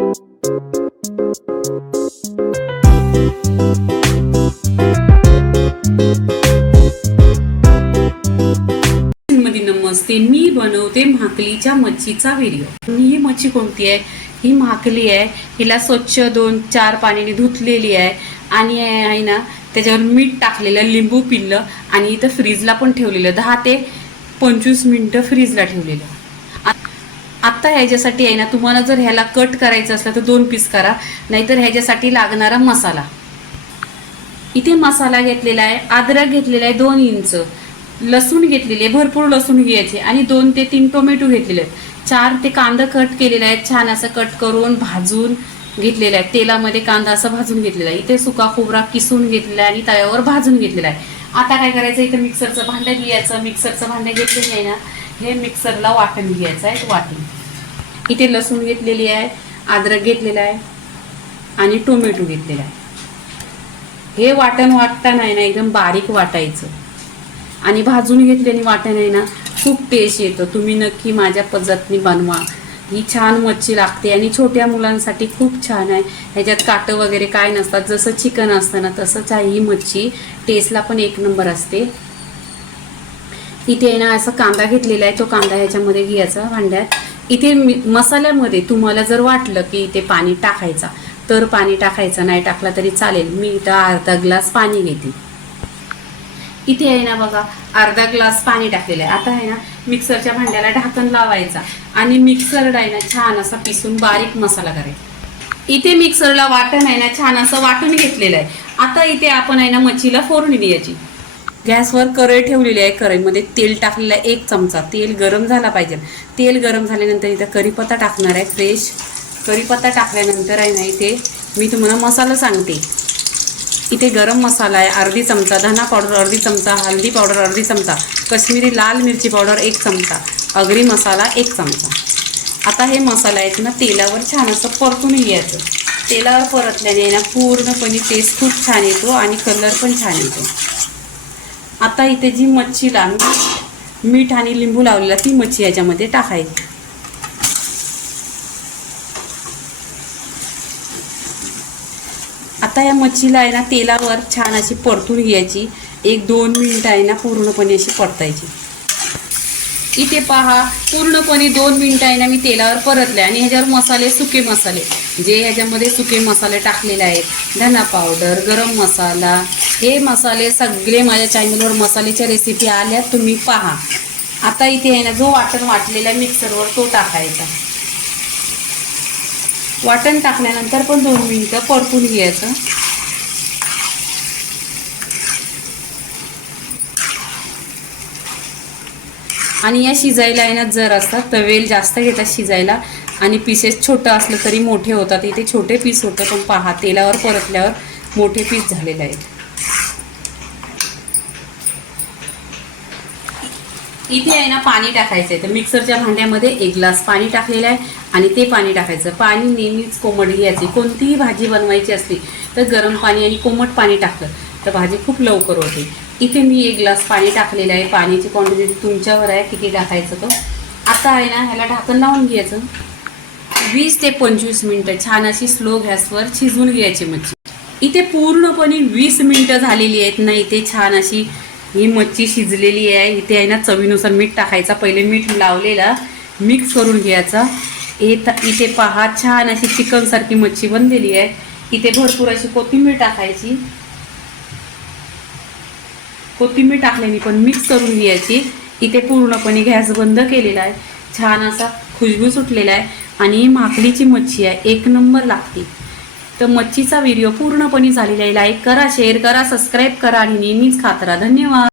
नमस्ते, मी बनवते म्हाकलीच्या मच्छीचा व्हिडिओ। ही मच्छी कोणती आहे? ही म्हाकली आहे। हिला स्वच्छ 2-4 पाण्याने धुतलेली आहे आणि आहे ना त्याच्यावर मीठ टाकलेलं, लिंबू पिळलं आणि इथं फ्रीजला पण ठेवलेलं, 10 ते 25 मिनिटं फ्रीजला ठेवलेलं। आता ह्याच्यासाठी आहे ना, तुम्हाला जर ह्याला कट करायचं असलं तर 2 पीस करा, नाहीतर ह्याच्यासाठी लागणारा मसाला इथे मसाला घेतलेला आहे। अद्रक घेतलेला आहे 2 इंच, लसूण घेतलेले, भरपूर लसूण घ्यायचे आणि 2 ते 3 टोमॅटो घेतलेले आहेत। 4 ते कांदा कट केलेला आहे, छान असं कट करून भाजून घेतलेला आहे। तेलामध्ये कांदा असं भाजून घेतलेला आहे। इथे सुका खोबरा किसून घेतलेला आहे आणि तव्यावर भाजून घेतलेला आहे। आता काय करायचं, इथे मिक्सरचं भांडं घ्यायचं। मिक्सरचं भांडं घेतलेलं आहे ना, हे मिक्सरला वाटण घ्यायचं आहे। वाटण इथे लसूण घेतलेली आहे, अद्रक घेतलेला आहे आणि टोमॅटो घेतलेला आहे। हे वाटण वाटताना आहे ना एकदम बारीक वाटायचं आणि भाजून घेतल्याने वाटण आहे ना खूप टेस्ट येतो। तुम्ही नक्की माझ्या पद्धतीने बनवा, ही छान मच्छी लागते आणि छोट्या मुलांसाठी खूप छान आहे। ह्याच्यात काटं वगैरे काय नसतात, जसं चिकन असतं ना तसंच आहे ही मच्छी, टेस्टला पण 1 नंबर असते। इथे आहे ना असं कांदा घेतलेला आहे, तो कांदा ह्याच्यामध्ये घ्यायचा भांड्यात। इथे मसाल्यामध्ये तुम्हाला जर वाटलं की इथे पाणी टाकायचा तर पाणी टाकायचं, नाही टाकला तरी चालेल। मी इथं अर्धा ग्लास पाणी घेते। इथे आहे ना बघा, अर्धा ग्लास पाणी टाकलेलं आहे। आता आहे ना मिक्सरच्या भांड्याला ढाकण लावायचा आणि मिक्सरला आहे ना छान असा पिसून बारीक मसाला करायचा। इथे मिक्सरला वाटण आहे ना छान असं वाटून घेतलेलं आहे। आता इथे आपण आहे ना मच्छीला फोडणी द्यायची। गॅसवर कढई ठेवलेली आहे, कढईमध्ये तेल टाकलेलं आहे 1 चमचा। तेल गरम झाला पाहिजे। तेल गरम झाल्यानंतर इथं कढीपत्ता टाकणार आहे, फ्रेश कढीपत्ता टाकल्यानंतर आहे ना इथे मी तुम्हाला मसाला सांगते। इथे गरम मसाला आहे अर्धी चमचा, धना पावडर अर्धी चमचा, हळदी पावडर अर्धी चमचा, कश्मीरी लाल मिरची पावडर 1 चमचा, अगरी मसाला 1 चमचा। आता हे मसाला आहे ना तेलावर छान असं परतून घ्यायचं। तेलावर परतल्याने ना पूर्णपणे टेस्ट खूप छान येतो आणि कलर पण छान येतो। आता इथे जी मच्छीला मीठ आणि लिंबू लावलेला ती मच्छी याच्यामध्ये टाकायची। आता या मच्छीला आहे ना तेलावर छान अशी परतून घ्यायची, 1-2 मिनिटं आहे ना पूर्णपणे अशी परतायची। इथे पहा पूर्णपणे 2 मिनिटं आहे ना मी तेलावर परतले आणि ह्याच्यावर मसाले, सुके मसाले जे ह्याच्यामध्ये सुके मसाले टाकलेले आहेत, धना पावडर, गरम मसाला, हे मसाले सगळे माझ्या चॅनलवर मसाल्याच्या रेसिपी आल्या, तुम्ही पहा। आता इथे आहे ना जो वाटण वाटलेला मिक्सरवर तो टाकायचा। वाटण टाकल्यानंतर पण 2 मिनिटं परतून घ्यायचं। आणि या शिजायला आहे ना जर असतात तर वेळ जास्त घेतात शिजायला आणि पीसेस छोटं असलं तरी मोठे होतात। इथे छोटे पीस होतं पण पहा तेलावर परतल्यावर मोठे पीस झालेले आहेत। इथे आहे ना पाणी टाकायचं आहे, तर मिक्सरच्या भांड्यामध्ये 1 ग्लास पाणी टाकलेलं आहे आणि ते पाणी टाकायचं। पाणी नेहमीच कोमट घ्यायची। कोणतीही भाजी बनवायची असली तर गरम पाणी आणि कोमट पाणी टाकलं तर भाजी खूप लवकर होते। इथे मी 1 ग्लास पाणी टाकलेलं आहे। पाण्याची क्वांटिटी तुमच्यावर आहे किती टाकायचं तो। आता आहे ना ह्याला ढाकण लावून घ्यायचं। 20 ते 25 मिनिटं छान अशी स्लो गॅसवर शिजवून घ्यायची मच्छी। इथे पूर्णपणे 20 मिनिटं झालेली आहेत ना, इथे छान अशी ही मच्छी शिजलेली आहे। इथे आहे ना चवीनुसार मीठ टाकायचा, पहिले मीठ लावलेला मिक्स करून घ्यायचा। इथे पहा छान अशी चिकन सारखी मच्छी बनलेली आहे। इथे भरपूर अशी कोथिंबीर टाकायची। कोथिंबीर टाकल्याने पण मिक्स करून घ्यायची। इथे पूर्णपणे गॅस बंद केलेला आहे, छान असा खुशबू सुटलेला आहे आणि म्हाकलीची मच्छी आहे, 1 नंबर लागते। तर मच्छीचा व्हिडिओ पूर्णपणे झालेला आहे। लाईक करा, शेअर करा, सबस्क्राईब करा आणि नेहमीच खात राहा। धन्यवाद।